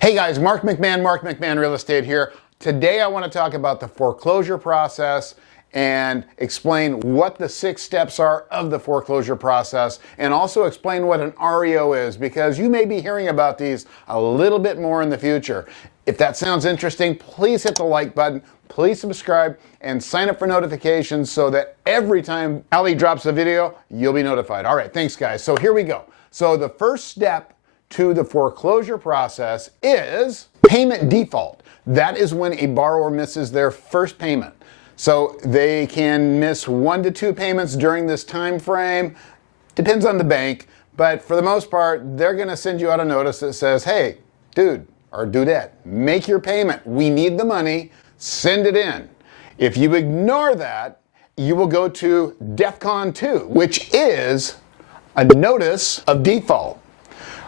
Hey guys, Mark McMahon Real Estate here. Today I want to talk about the foreclosure process and explain what the 6 steps are of the foreclosure process, and also explain what an REO is, because you may be hearing about these a little bit more in the future. If that sounds interesting, please hit the like button, please subscribe, and sign up for notifications so that every time Ali drops a video, you'll be notified. All right, thanks guys. So here we go. So the first step to the foreclosure process is payment default. That is when a borrower misses their first payment. So they can miss 1 to 2 payments during this time frame. Depends on the bank, but for the most part, they're going to send you out a notice that says, hey, dude or dudette, make your payment. We need the money. Send it in. If you ignore that, you will go to DEFCON 2, which is a notice of default.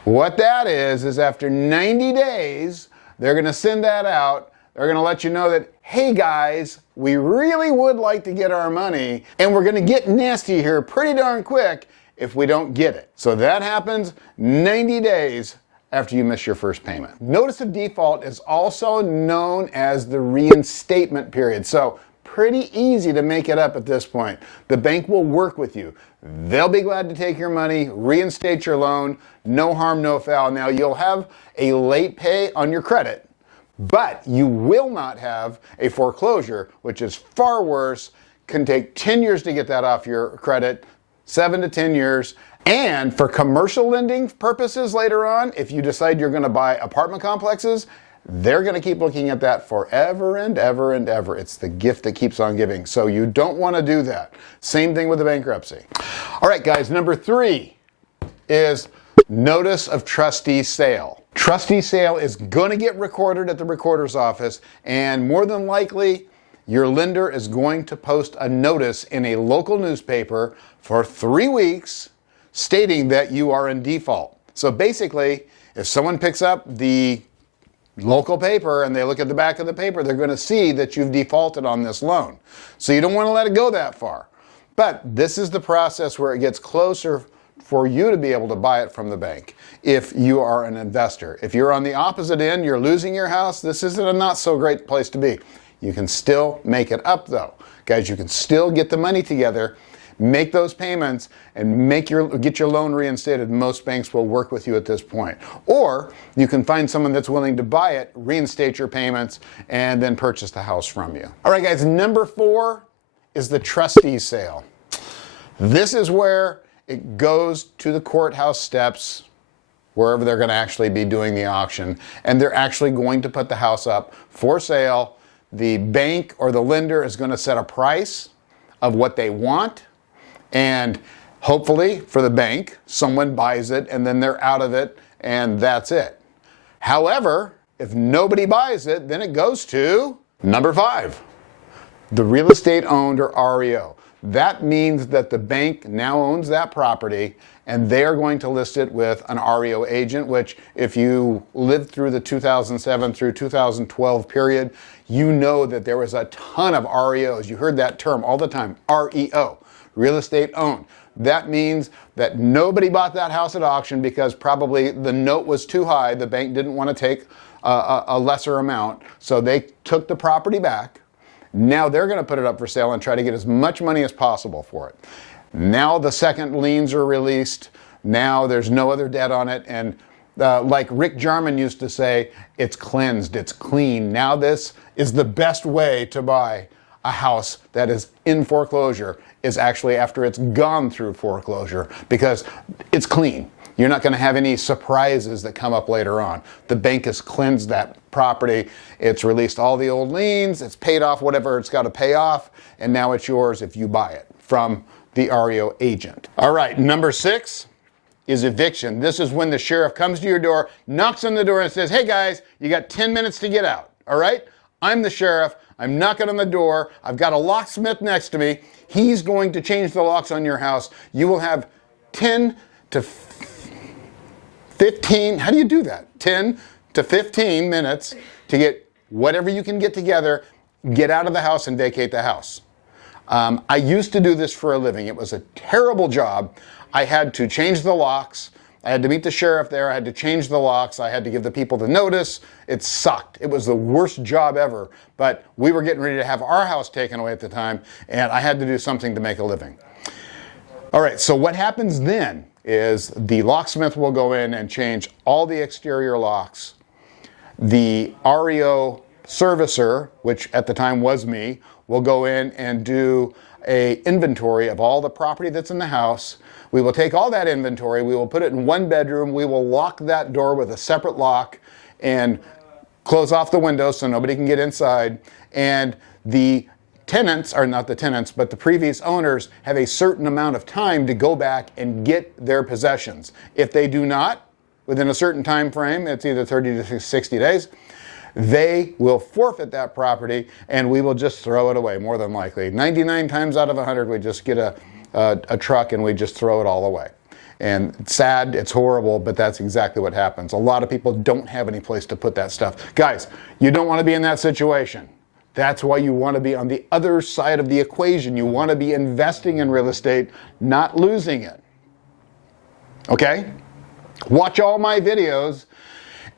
What that is after 90 days, they're going to send that out. They're going to let you know that, hey guys, we really would like to get our money, and we're going to get nasty here pretty darn quick if we don't get it. So that happens 90 days after you miss your first payment. Notice of default is also known as the reinstatement period. So pretty easy to make it up at this point. The bank will work with you. They'll be glad to take your money, reinstate your loan, no harm, no foul. Now you'll have a late pay on your credit, but you will not have a foreclosure, which is far worse. Can take 10 years to get that off your credit, 7 to 10 years. And for commercial lending purposes later on, if you decide you're going to buy apartment complexes, they're going to keep looking at that forever and ever and ever. It's the gift that keeps on giving. So you don't want to do that. Same thing with the bankruptcy. All right, guys, number 3 is notice of trustee sale. Trustee sale is going to get recorded at the recorder's office, and more than likely, your lender is going to post a notice in a local newspaper for 3 weeks stating that you are in default. So basically, if someone picks up the local paper and they look at the back of the paper, they're going to see that you've defaulted on this loan. So you don't want to let it go that far. But this is the process where it gets closer for you to be able to buy it from the bank if you are an investor. If you're on the opposite end, you're losing your house, this isn't a not so great place to be. You can still make it up though. Guys, you can still get the money together, make those payments, and get your loan reinstated. Most banks will work with you at this point. Or you can find someone that's willing to buy it, reinstate your payments, and then purchase the house from you. All right, guys, number 4 is the trustee sale. This is where it goes to the courthouse steps, wherever they're going to actually be doing the auction, and they're actually going to put the house up for sale. The bank or the lender is going to set a price of what they want, and hopefully for the bank, someone buys it and then they're out of it and that's it. However, if nobody buys it, then it goes to number 5, the real estate owned or REO. That means that the bank now owns that property and they're going to list it with an REO agent, which if you lived through the 2007 through 2012 period, you know that there was a ton of REOs. You heard that term all the time, REO. Real estate owned. That means that nobody bought that house at auction because probably the note was too high. The bank didn't want to take a lesser amount, so they took the property back. Now they're going to put it up for sale and try to get as much money as possible for it. Now the second liens are released. Now there's no other debt on it, and like Rick Jarman used to say, it's cleansed, it's clean. Now this is the best way to buy a house that is in foreclosure, is actually after it's gone through foreclosure, because it's clean. You're not going to have any surprises that come up later on. The bank has cleansed that property. It's released all the old liens. It's paid off whatever it's got to pay off. And now it's yours if you buy it from the REO agent. All right, number 6 is eviction. This is when the sheriff comes to your door, knocks on the door and says, hey guys, you got 10 minutes to get out. All right? I'm the sheriff. I'm knocking on the door. I've got a locksmith next to me. He's going to change the locks on your house. You will have 10 to 15, how do you do that? 10 to 15 minutes to get whatever you can get together, get out of the house and vacate the house. I used to do this for a living. It was a terrible job. I had to change the locks. I had to meet the sheriff there. I had to change the locks. I had to give the people the notice. It sucked. It was the worst job ever. But we were getting ready to have our house taken away at the time, and I had to do something to make a living. All right, so what happens then is the locksmith will go in and change all the exterior locks. The REO servicer, which at the time was me, will go in and do an inventory of all the property that's in the house. We will take all that inventory, we will put it in one bedroom, we will lock that door with a separate lock and close off the windows so nobody can get inside. And the tenants, or not the tenants, but the previous owners have a certain amount of time to go back and get their possessions. If they do not, within a certain time frame, it's either 30 to 60 days, they will forfeit that property and we will just throw it away, more than likely. 99 times out of 100, we just get a truck and we just throw it all away. And it's sad, it's horrible, but that's exactly what happens. A lot of people don't have any place to put that stuff. Guys, you don't want to be in that situation. That's why you want to be on the other side of the equation. You want to be investing in real estate, not losing it. Okay? Watch all my videos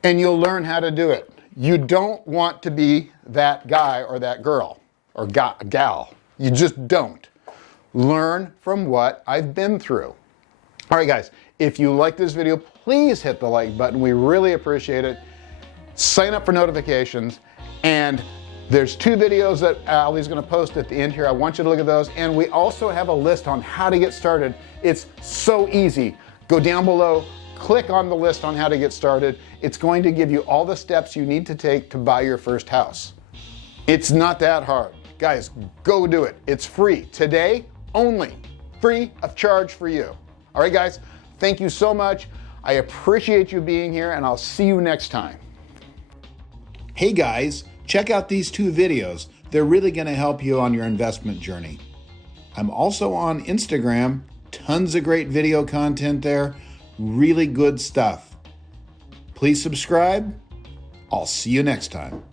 and you'll learn how to do it. You don't want to be that guy or that girl or gal. You just don't. Learn from what I've been through. All right, guys, if you like this video, please hit the like button. We really appreciate it. Sign up for notifications. And there's 2 videos that Ali's going to post at the end here. I want you to look at those. And we also have a list on how to get started. It's so easy. Go down below. Click on the list on how to get started. It's going to give you all the steps you need to take to buy your first house. It's not that hard. Guys, go do it. It's free. Today only. Free of charge for you. All right, guys, thank you so much. I appreciate you being here, and I'll see you next time. Hey guys, check out these 2 videos. They're really going to help you on your investment journey. I'm also on Instagram. Tons of great video content there. Really good stuff. Please subscribe. I'll see you next time.